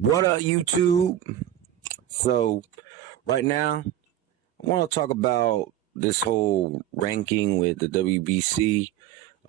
What up, YouTube? So, right now, I want to talk about this whole ranking with the WBC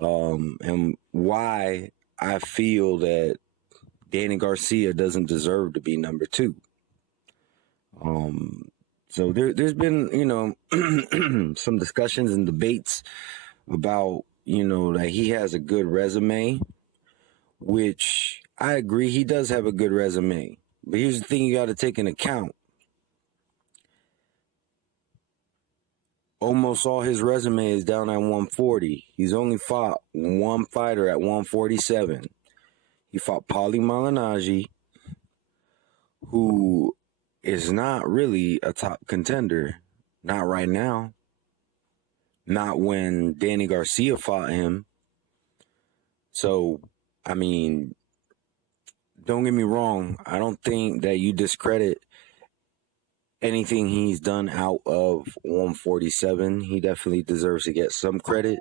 and why I feel that Danny Garcia doesn't deserve to be number two. So there's been, some discussions and debates about, that he has a good resume, which I agree he does have a good resume. But here's the thing you got to take into account. Almost all his resume is down at 140. He's only fought one fighter at 147. He fought Paulie Malignaggi, who is not really a top contender. Not right now. Not when Danny Garcia fought him. So, I mean, don't get me wrong. I don't think that you discredit anything he's done out of 147. He definitely deserves to get some credit.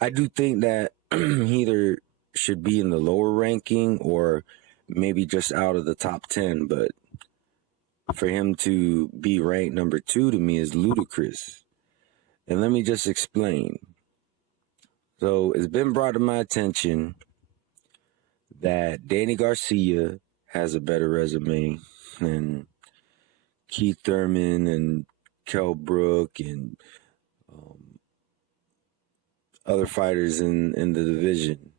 I do think that he either should be in the lower ranking or maybe just out of the top 10, but for him to be ranked number 2 to me is ludicrous. And let me just explain. So it's been brought to my attention that Danny Garcia has a better resume than Keith Thurman and Kell Brook and other fighters in the division.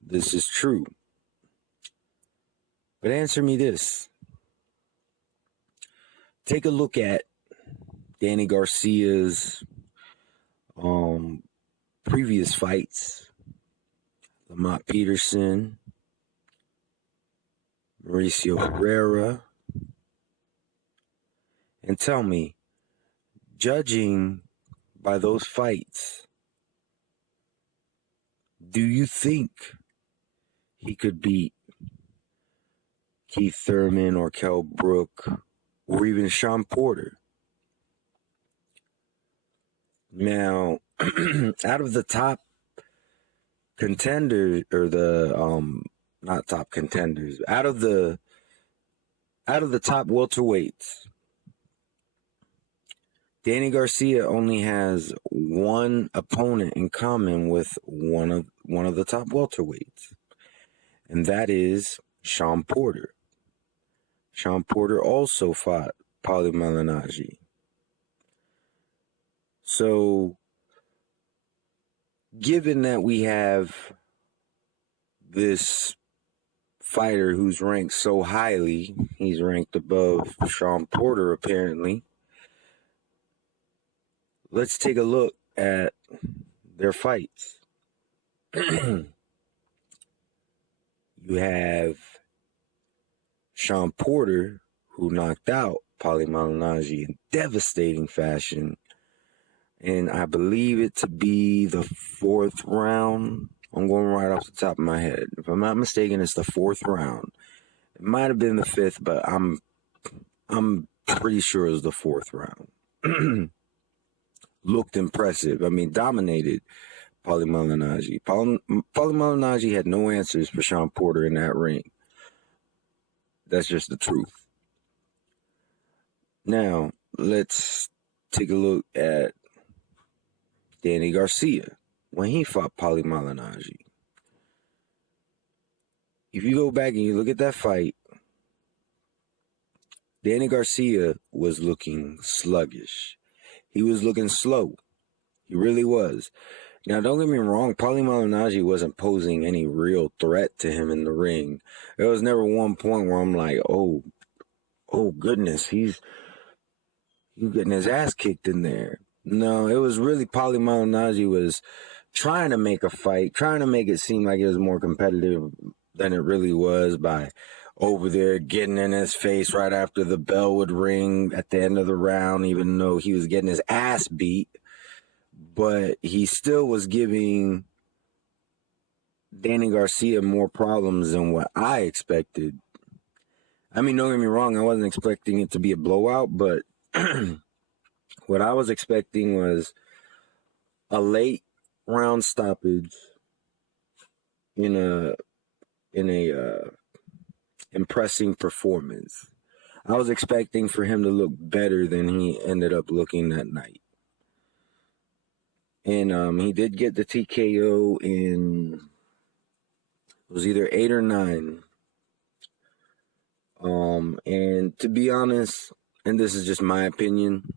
This is true. But answer me this. Take a look at Danny Garcia's previous fights. Lamont Peterson, Mauricio Herrera. And tell me, judging by those fights, do you think he could beat Keith Thurman or Kell Brook or even Sean Porter? Now, out of the top contenders, or the not top contenders, out of the top welterweights, Danny Garcia only has one opponent in common with one of the top welterweights, and that is Sean Porter. Sean Porter also fought Paulie Malignaggi. So, given that we have this fighter who's ranked so highly, he's ranked above Sean Porter apparently, let's take a look at their fights. You have Sean Porter, who knocked out Paulie Malignaggi in devastating fashion, and I believe it to be the 4th round. I'm going right off the top of my head. If I'm not mistaken, it's the 4th round. It might have been the 5th, but I'm pretty sure it was the 4th round. Looked impressive. I mean, dominated Paulie Malignaggi. Paulie Malignaggi had no answers for Sean Porter in that ring. That's just the truth. Now, let's take a look at Danny Garcia when he fought Paulie Malignaggi. If you go back and you look at that fight, Danny Garcia was looking sluggish. He was looking slow. He really was. Now, don't get me wrong, Paulie Malignaggi wasn't posing any real threat to him in the ring. There was never one point where I'm like, oh goodness, he's getting his ass kicked in there. No, it was really Paulie Malignaggi was trying to make a fight, trying to make it seem like it was more competitive than it really was by over there getting in his face right after the bell would ring at the end of the round, even though he was getting his ass beat. But he still was giving Danny Garcia more problems than what I expected. I mean, don't get me wrong, I wasn't expecting it to be a blowout, but what I was expecting was a late round stoppage in a impressing performance. I was expecting for him to look better than he ended up looking that night. And he did get the TKO in, it was either 8 or 9. And to be honest, and this is just my opinion,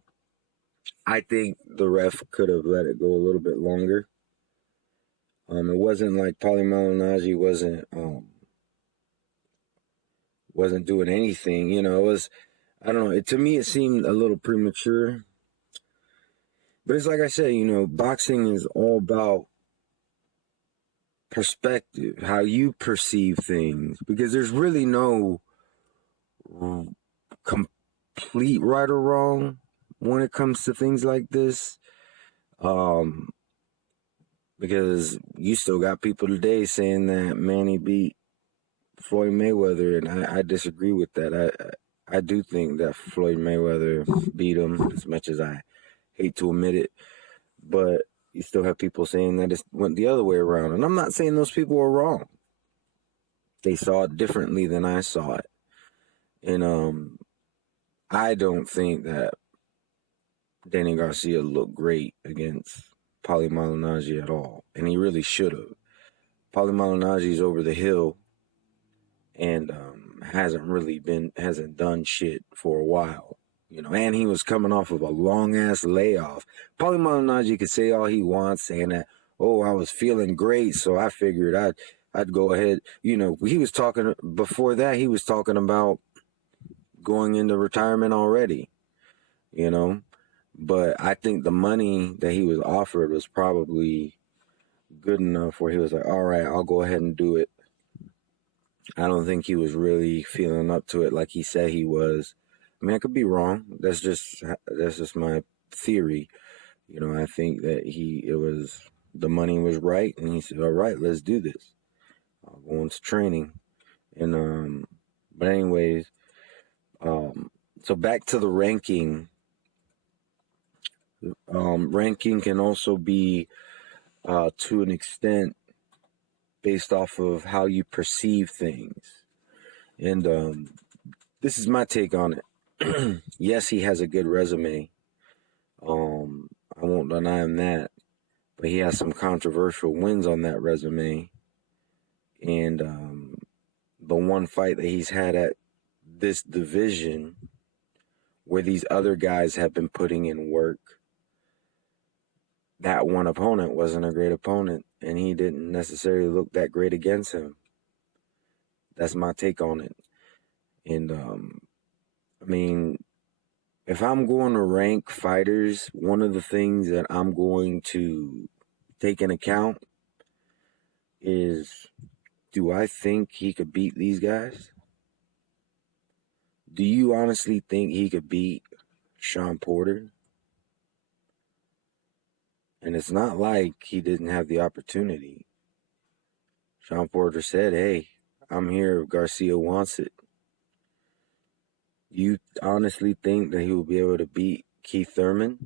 I think the ref could have let it go a little bit longer. It wasn't like Paulie Malignaggi wasn't doing anything. You know, it was, I don't know. To me, it seemed a little premature. But it's like I said, you know, boxing is all about perspective, how you perceive things, because there's really no complete right or wrong when it comes to things like this. Because you still got people today saying that Manny beat Floyd Mayweather, and I disagree with that. I do think that Floyd Mayweather beat him, as much as I hate to admit it. But you still have people saying that it went the other way around. And I'm not saying those people are wrong. They saw it differently than I saw it. And I don't think that Danny Garcia looked great against Paulie Malignaggi at all. And he really should have. Paulie Malignaggi's over the hill and hasn't done shit for a while. You know, and he was coming off of a long-ass layoff. Paulie Malignaggi could say all he wants, saying that, oh, I was feeling great, so I figured I'd go ahead. You know, he was talking, before that, he was talking about going into retirement already, you know. But I think the money that he was offered was probably good enough where he was like, all right, I'll go ahead and do it. I don't think he was really feeling up to it like he said he was. I mean, I could be wrong. That's just my theory. You know, I think that the money was right, and he said, all right, let's do this. I'll go into training. And but anyways, so back to the ranking. Ranking can also be to an extent based off of how you perceive things. And this is my take on it. Yes, he has a good resume. I won't deny him that. But he has some controversial wins on that resume. And the one fight that he's had at this division, where these other guys have been putting in work, that one opponent wasn't a great opponent, and he didn't necessarily look that great against him. That's my take on it. And I mean, if I'm going to rank fighters, one of the things that I'm going to take in account is, do I think he could beat these guys? Do you honestly think he could beat Sean Porter? And it's not like he didn't have the opportunity. Sean Porter said, hey, I'm here if Garcia wants it. You honestly think that he will be able to beat Keith Thurman?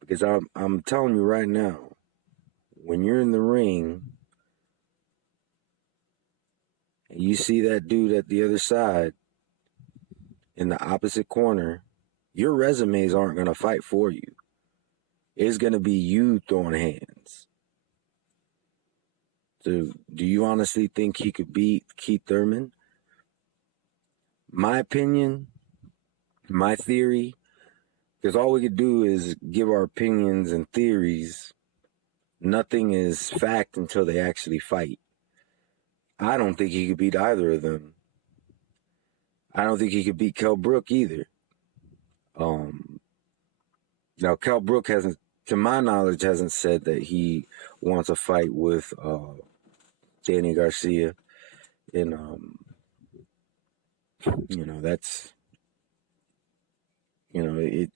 Because I'm telling you right now, when you're in the ring and you see that dude at the other side in the opposite corner, your resumes aren't going to fight for you. It's going to be you throwing hands. So, do you honestly think he could beat Keith Thurman? My opinion, my theory, because all we could do is give our opinions and theories. Nothing is fact until they actually fight. I don't think he could beat either of them. I don't think he could beat Kell Brook either. Now, Kell Brook hasn't, to my knowledge, hasn't said that he wants a fight with Danny Garcia. And, you know, that's, you know, it.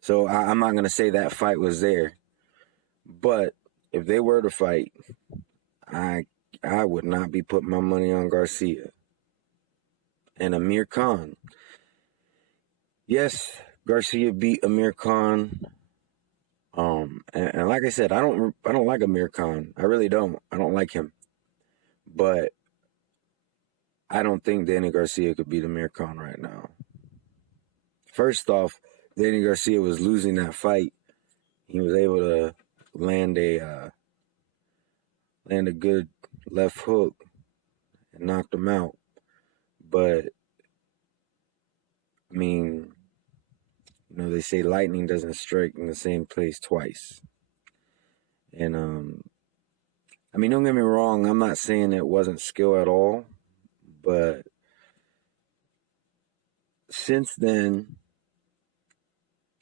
So I'm not going to say that fight was there. But if they were to fight, I would not be putting my money on Garcia. And Amir Khan. Yes, Garcia beat Amir Khan. And like I said, I don't like Amir Khan. I really don't. I don't like him. But I don't think Danny Garcia could beat Amir Khan right now. First off, Danny Garcia was losing that fight. He was able to land a good left hook and knocked him out. But I mean, they say lightning doesn't strike in the same place twice. And don't get me wrong, I'm not saying it wasn't skill at all, but since then,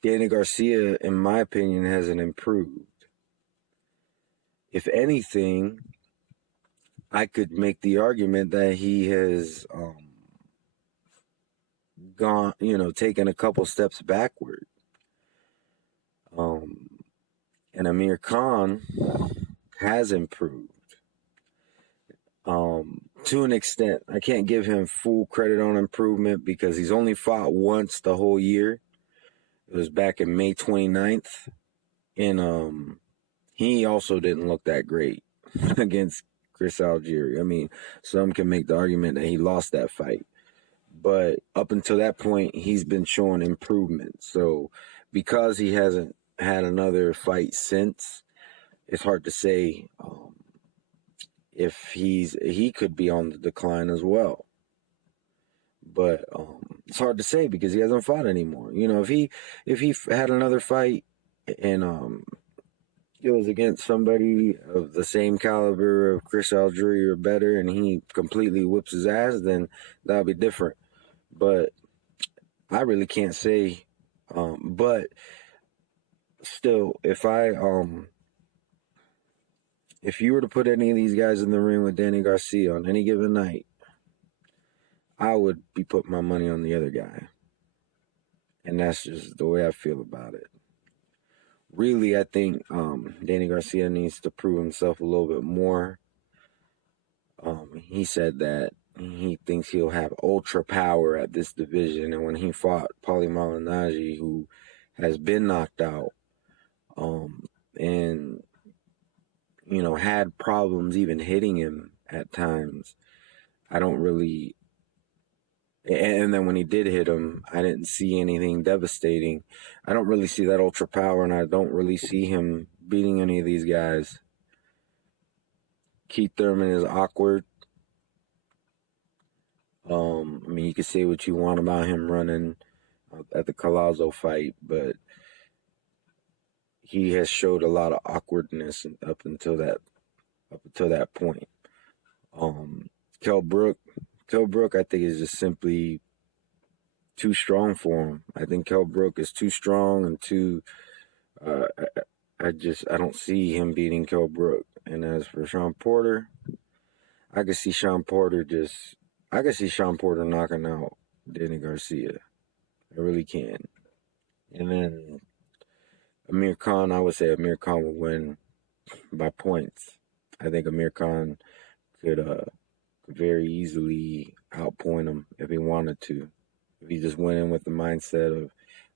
Danny Garcia, in my opinion, hasn't improved. If anything, I could make the argument that he has taken a couple steps backward. And Amir Khan has improved. To an extent. I can't give him full credit on improvement because he's only fought once the whole year. It was back in May 29th. And he also didn't look that great against Chris Algieri. I mean, some can make the argument that he lost that fight. But up until that point, he's been showing improvement. So because he hasn't had another fight since, it's hard to say if he could be on the decline as well. But it's hard to say because he hasn't fought anymore. If he had another fight and it was against somebody of the same caliber of Chris Algieri or better, and he completely whips his ass, then that'll be different. But I really can't say. But still, if you were to put any of these guys in the ring with Danny Garcia on any given night, I would be putting my money on the other guy. And that's just the way I feel about it. Really, I think Danny Garcia needs to prove himself a little bit more. He said that he thinks he'll have ultra power at this division. And when he fought Paulie Malignaggi, who has been knocked out, and had problems even hitting him at times, I don't really. And then when he did hit him, I didn't see anything devastating. I don't really see that ultra power, and I don't really see him beating any of these guys. Keith Thurman is awkward. You can say what you want about him running at the Collazo fight, but he has showed a lot of awkwardness up until that point. Kell Brook, I think, is just simply too strong for him. I think Kell Brook is too strong and too. I don't see him beating Kell Brook. And as for Sean Porter, I could see Sean Porter knocking out Danny Garcia. I really can. And then Amir Khan, I would say Amir Khan would win by points. I think Amir Khan could very easily outpoint him if he wanted to. If he just went in with the mindset of,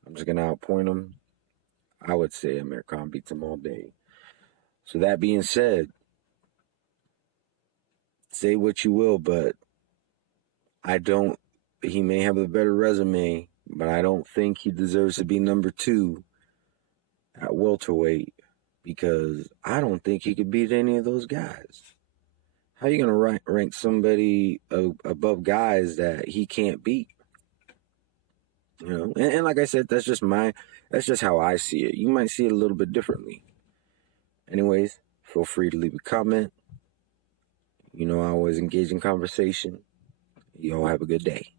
I'm just going to outpoint him, I would say Amir Khan beats him all day. So that being said, say what you will, but he may have a better resume, but I don't think he deserves to be number 2 at welterweight because I don't think he could beat any of those guys. How are you going to rank somebody above guys that he can't beat? And like I said, that's just how I see it. You might see it a little bit differently. Anyways, feel free to leave a comment. I always engage in conversation. You all have a good day.